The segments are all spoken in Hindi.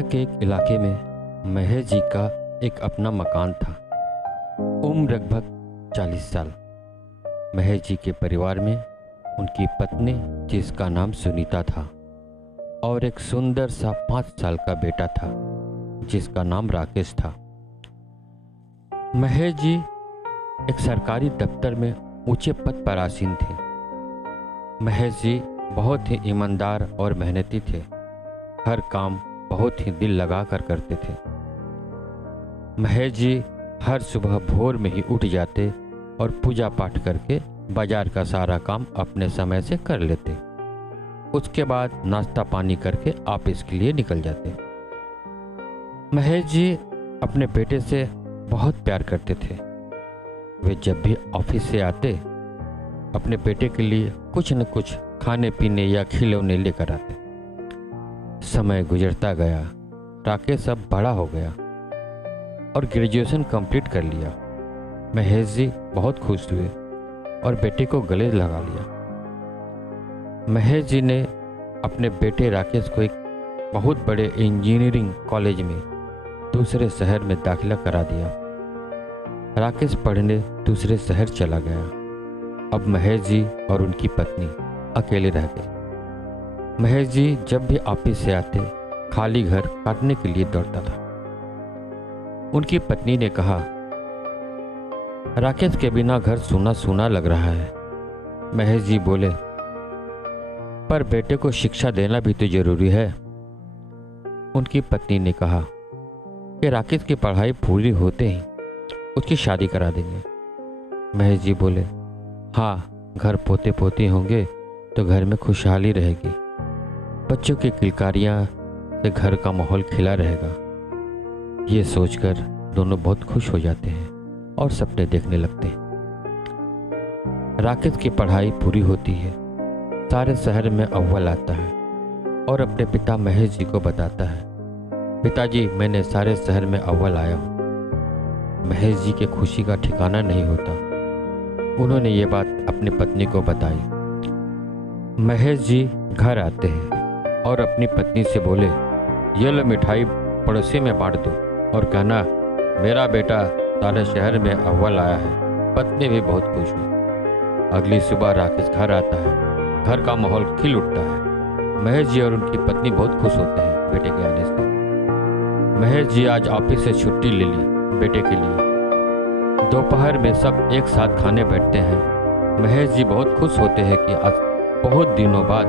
शहर के एक इलाके में महेश जी का एक अपना मकान था। उम्र लगभग 40 साल। महेश जी के परिवार में उनकी पत्नी, जिसका नाम सुनीता था, और एक सुंदर सा 5 साल का बेटा था, जिसका नाम राकेश था। महेश जी एक सरकारी दफ्तर में ऊंचे पद पर आसीन थे। महेश जी बहुत ही ईमानदार और मेहनती थे। हर काम बहुत ही दिल लगा कर करते थे। महेश जी हर सुबह भोर में ही उठ जाते और पूजा पाठ करके बाजार का सारा काम अपने समय से कर लेते। उसके बाद नाश्ता पानी करके ऑफिस के लिए निकल जाते। महेश जी अपने बेटे से बहुत प्यार करते थे। वे जब भी ऑफिस से आते, अपने बेटे के लिए कुछ न कुछ खाने पीने या खिलौने लेकर आते। समय गुजरता गया। राकेश अब बड़ा हो गया और ग्रेजुएशन कंप्लीट कर लिया। महेश जी बहुत खुश हुए और बेटे को गले लगा लिया। महेश जी ने अपने बेटे राकेश को एक बहुत बड़े इंजीनियरिंग कॉलेज में दूसरे शहर में दाखिला करा दिया। राकेश पढ़ने दूसरे शहर चला गया। अब महेश जी और उनकी पत्नी अकेले रह गए। महेश जी जब भी ऑफिस से आते, खाली घर काटने के लिए दौड़ता था। उनकी पत्नी ने कहा, राकेश के बिना घर सूना सूना लग रहा है। महेश जी बोले, पर बेटे को शिक्षा देना भी तो जरूरी है। उनकी पत्नी ने कहा कि राकेश की पढ़ाई पूरी होते ही उसकी शादी करा देंगे। महेश जी बोले, हाँ, घर पोते पोती होंगे तो घर में खुशहाली रहेगी। बच्चों की किलकारियाँ से घर का माहौल खिला रहेगा। ये सोचकर दोनों बहुत खुश हो जाते हैं और सपने देखने लगते हैं। राकेश की पढ़ाई पूरी होती है, सारे शहर में अव्वल आता है और अपने पिता महेश जी को बताता है, पिताजी, मैंने सारे शहर में अव्वल आया हूँ। महेश जी के खुशी का ठिकाना नहीं होता। उन्होंने ये बात अपनी पत्नी को बताई। महेश जी घर आते हैं और अपनी पत्नी से बोले, ये लो मिठाई पड़ोसी में बांट दो और कहना, मेरा बेटा सारे शहर में अव्वल आया है। पत्नी भी बहुत खुश हुई। अगली सुबह राकेश घर आता है। घर का माहौल खिल उठता है। महेश जी और उनकी पत्नी बहुत खुश होते हैं बेटे के आने से। महेश जी आज ऑफिस से छुट्टी ले ली बेटे के लिए। दोपहर में सब एक साथ खाने बैठते हैं। महेश जी बहुत खुश होते हैं कि आज बहुत दिनों बाद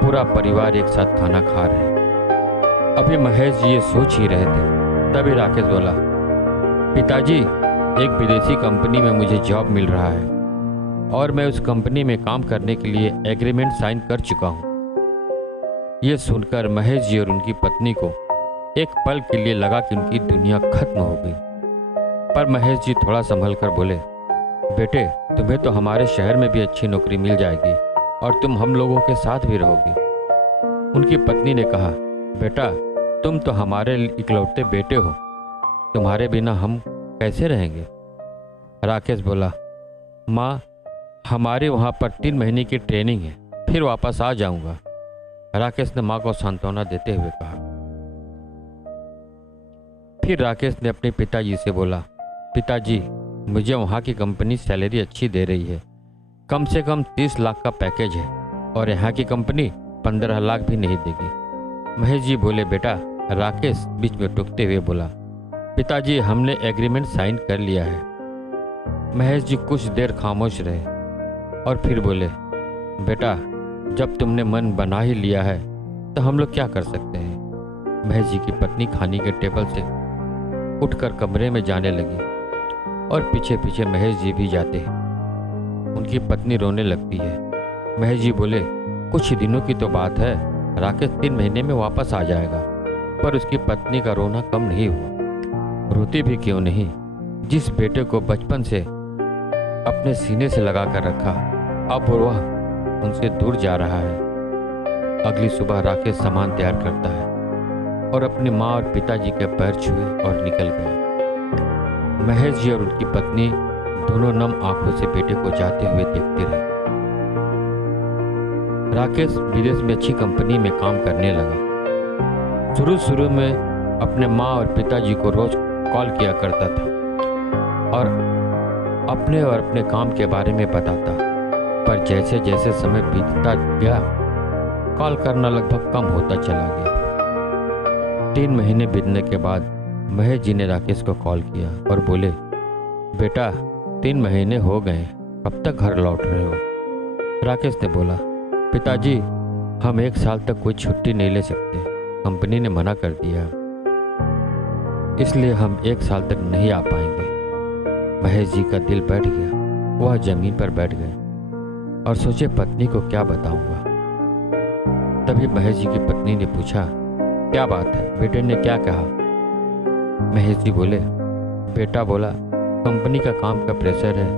पूरा परिवार एक साथ खाना खा रहे हैं। अभी महेश जी ये सोच ही रहे थे, तभी राकेश बोला, पिताजी, एक विदेशी कंपनी में मुझे जॉब मिल रहा है और मैं उस कंपनी में काम करने के लिए एग्रीमेंट साइन कर चुका हूँ। ये सुनकर महेश जी और उनकी पत्नी को एक पल के लिए लगा कि उनकी दुनिया खत्म हो गई। पर महेश जी थोड़ा संभल कर बोले, बेटे, तुम्हें तो हमारे शहर में भी अच्छी नौकरी मिल जाएगी और तुम हम लोगों के साथ भी रहोगी। उनकी पत्नी ने कहा, बेटा, तुम तो हमारे इकलौते बेटे हो, तुम्हारे बिना हम कैसे रहेंगे। राकेश बोला, माँ, हमारे वहाँ पर 3 महीने की ट्रेनिंग है, फिर वापस आ जाऊँगा। राकेश ने माँ को सांत्वना देते हुए कहा। फिर राकेश ने अपने पिताजी से बोला, पिताजी, मुझे वहाँ की कंपनी सैलरी अच्छी दे रही है। कम से कम 30 लाख का पैकेज है और यहाँ की कंपनी 15 लाख भी नहीं देगी। महेश जी बोले, बेटा। राकेश बीच में टोकते हुए बोला, पिताजी, हमने एग्रीमेंट साइन कर लिया है। महेश जी कुछ देर खामोश रहे और फिर बोले, बेटा, जब तुमने मन बना ही लिया है तो हम लोग क्या कर सकते हैं। महेश जी की पत्नी खाने के टेबल से उठकर कमरे में जाने लगी और पीछे पीछे महेश जी भी जाते हैं। उनकी पत्नी रोने लगती है। महेश जी बोले, कुछ दिनों की तो बात है, राकेश 3 महीने में वापस आ जाएगा। पर उसकी पत्नी का रोना कम नहीं हुआ। रोती भी क्यों नहीं, जिस बेटे को बचपन से अपने सीने से लगा कर रखा, अब वह उनसे दूर जा रहा है। अगली सुबह राकेश सामान तैयार करता है और अपनी माँ और पिताजी के पैर छुए और निकल गया। महेश जी और उनकी पत्नी दोनों नम आंखों से बेटे को जाते हुए देखते रहे। राकेश विदेश में अच्छी कंपनी में काम करने लगा। शुरू शुरू में अपने माँ और पिताजी को रोज कॉल किया करता था और अपने और अपने काम के बारे में बताता, पर जैसे जैसे समय बीतता गया कॉल करना लगभग कम होता चला गया। 3 महीने बीतने के बाद महेश जी ने राकेश को कॉल किया और बोले, बेटा 3 महीने हो गए, कब तक घर लौट रहे हो? राकेश ने बोला, पिताजी हम 1 साल तक कोई छुट्टी नहीं ले सकते, कंपनी ने मना कर दिया, इसलिए हम 1 साल तक नहीं आ पाएंगे। महेश जी का दिल बैठ गया। वह जमीन पर बैठ गए और सोचे पत्नी को क्या बताऊंगा। तभी महेश जी की पत्नी ने पूछा, क्या बात है, बेटे ने क्या कहा? महेश जी बोले, बेटा बोला कंपनी का काम का प्रेशर है,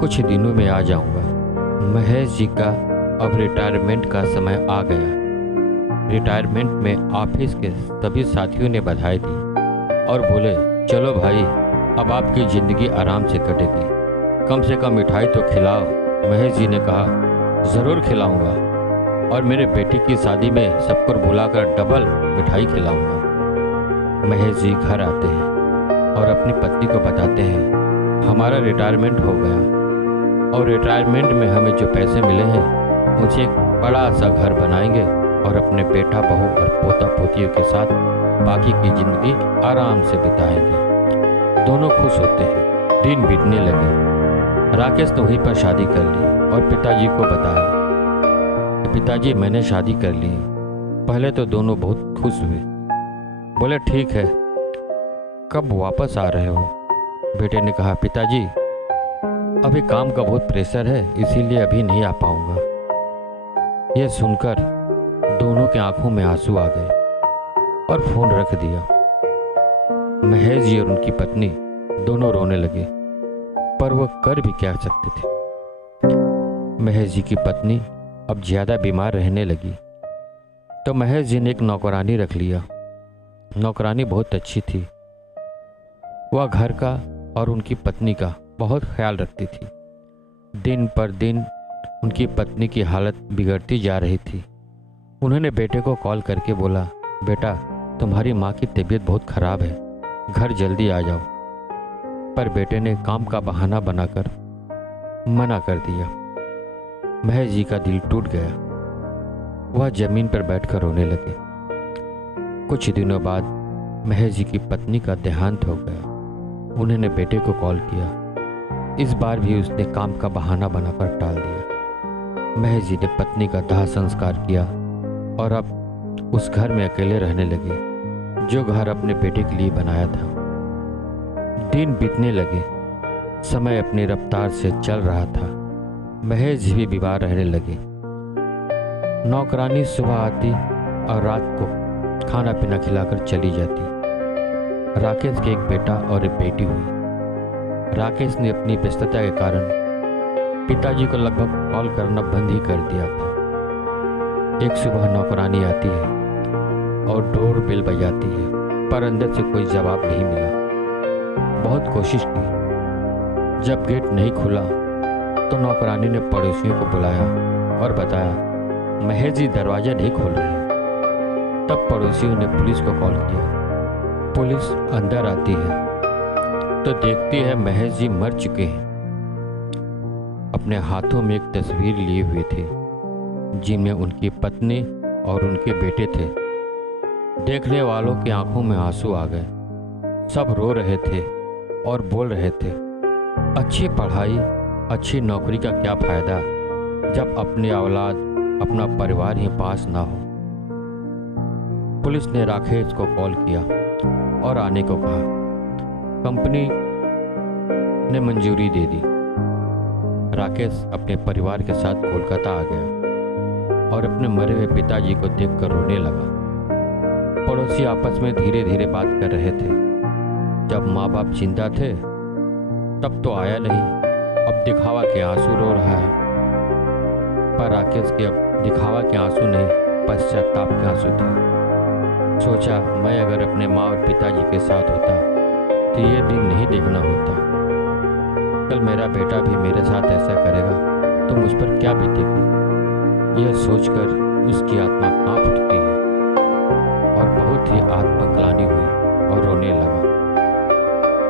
कुछ दिनों में आ जाऊंगा। महेश जी का अब रिटायरमेंट का समय आ गया। रिटायरमेंट में ऑफिस के सभी साथियों ने बधाई दी और बोले, चलो भाई अब आपकी ज़िंदगी आराम से कटेगी, कम से कम मिठाई तो खिलाओ। महेश जी ने कहा, ज़रूर खिलाऊंगा और मेरे बेटी की शादी में सबको बुलाकर डबल मिठाई खिलाऊंगा। महेश जी घर आते हैं और अपनी पत्नी को बताते हैं, हमारा रिटायरमेंट हो गया और रिटायरमेंट में हमें जो पैसे मिले हैं उनसे एक बड़ा सा घर बनाएंगे और अपने बेटा बहू और पोता पोतियों के साथ बाकी की ज़िंदगी आराम से बिताएंगे। दोनों खुश होते हैं। दिन बीतने लगे। राकेश ने वहीं पर शादी कर ली और पिताजी को बताया कि पिताजी मैंने शादी कर ली। पहले तो दोनों बहुत खुश हुए। बोले, ठीक है, कब वापस आ रहे हो? बेटे ने कहा, पिताजी अभी काम का बहुत प्रेशर है, इसीलिए अभी नहीं आ पाऊंगा। यह सुनकर दोनों की आंखों में आंसू आ गए और फोन रख दिया। महेश जी और उनकी पत्नी दोनों रोने लगे, पर वह कर भी क्या सकते थे। महेश जी की पत्नी अब ज़्यादा बीमार रहने लगी तो महेश जी ने एक नौकरानी रख लिया। नौकरानी बहुत अच्छी थी। वह घर का और उनकी पत्नी का बहुत ख्याल रखती थी। दिन पर दिन उनकी पत्नी की हालत बिगड़ती जा रही थी। उन्होंने बेटे को कॉल करके बोला, बेटा तुम्हारी माँ की तबीयत बहुत ख़राब है, घर जल्दी आ जाओ। पर बेटे ने काम का बहाना बनाकर मना कर दिया। महेश जी का दिल टूट गया। वह जमीन पर बैठकर रोने लगे। कुछ दिनों बाद महेश जी की पत्नी का देहांत हो गया। उन्होंने बेटे को कॉल किया। इस बार भी उसने काम का बहाना बनाकर टाल दिया। महेश जी ने पत्नी का दाह संस्कार किया और अब उस घर में अकेले रहने लगे जो घर अपने बेटे के लिए बनाया था। दिन बीतने लगे। समय अपनी रफ्तार से चल रहा था। महेश जी भी बीमार रहने लगे। नौकरानी सुबह आती और रात को खाना पीना खिलाकर चली जाती। राकेश के एक बेटा और एक बेटी हुई। राकेश ने अपनी व्यस्तता के कारण पिताजी को लगभग कॉल करना बंद ही कर दिया था। एक सुबह नौकरानी आती है और डोर बेल बजाती है, पर अंदर से कोई जवाब नहीं मिला। बहुत कोशिश की। जब गेट नहीं खुला तो नौकरानी ने पड़ोसियों को बुलाया और बताया, महेश जी दरवाज़ा नहीं खोल रहे हैं। तब पड़ोसियों ने पुलिस को कॉल किया। पुलिस अंदर आती है तो देखती है महेश जी मर चुके हैं। अपने हाथों में एक तस्वीर लिए हुए थे जिनमें उनकी पत्नी और उनके बेटे थे। देखने वालों की आंखों में आंसू आ गए। सब रो रहे थे और बोल रहे थे, अच्छी पढ़ाई अच्छी नौकरी का क्या फ़ायदा जब अपनी औलाद अपना परिवार ही पास ना हो। पुलिस ने राकेश को कॉल किया और आने को कहा। कंपनी ने मंजूरी दे दी। राकेश अपने परिवार के साथ कोलकाता आ गया और अपने मरे हुए पिताजी को देखकर रोने लगा। पड़ोसी आपस में धीरे धीरे बात कर रहे थे। जब माँ बाप जिंदा थे तब तो आया नहीं, अब दिखावा के आंसू रो रहा है। पर राकेश के अब दिखावा के आंसू नहीं, पश्चाताप के आंसू थे। सोचा, मैं अगर अपने माँ और पिताजी के साथ होता तो ये दिन नहीं देखना होता। कल मेरा बेटा भी मेरे साथ ऐसा करेगा तो मुझ पर क्या बीतेगी। यह सोचकर उसकी आत्मा कांप उठती है और बहुत बहुत ही आत्मग्लानि हुई।